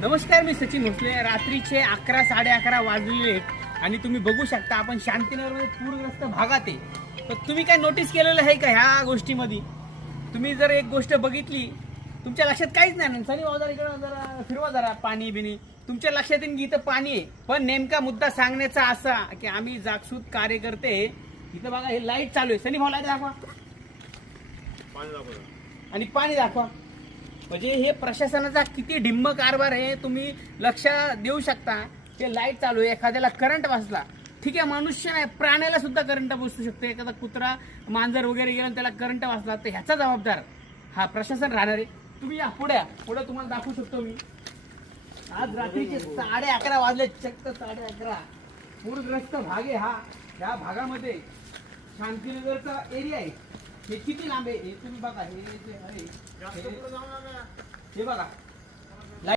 नमस्कार, मी सचिन भोसले. रात्रीचे 11 11:30 वाजलेले आहेत आणि तुम्ही बघू शकता आपण शांतीनगरमध्ये पूरग्रस्त भागात आहे. तर तुम्ही काय नोटीस केलेलं आहे का ह्या गोष्टीमध्ये? तुम्ही जर एक गोष्ट बघितली, तुमच्या लक्षात काहीच नाही. सनी बाजार इकडे जरा फिरवा, जरा पाणी बिनी तुमच्या लक्षात येईल की इथं पाणी आहे. पण नेमका मुद्दा सांगण्याचा असा की आम्ही जागसूत कार्यकर्ते इथं बघा, हे लाईट चालू आहे. सनी भाऊ लाईट दाखवा आणि पाणी दाखवा. म्हणजे हे प्रशासनाचा किती ढिम्म कारभार आहे तुम्ही लक्ष देऊ शकता. ते लाईट चालू आहे, एखाद्याला करंट बसला, ठीक आहे, मनुष्य नाही प्राण्याला सुद्धा करंट बसू शकतो. एखादा कुत्रा मांजर वगैरे गेला त्याला करंट बसला तर ह्याचा जबाबदार हा प्रशासन राहणार आहे. तुम्ही या पुढे तुम्हाला दाखवू शकतो मी. आज रात्रीचे 11:30 वाजले, चक्क 11:30. पूरग्रस्त भाग आहे हा. या भागामध्ये शांतीनगरचा एरिया आहे. हे किती लांब आहे हे तुम्ही बघा. हे बघा,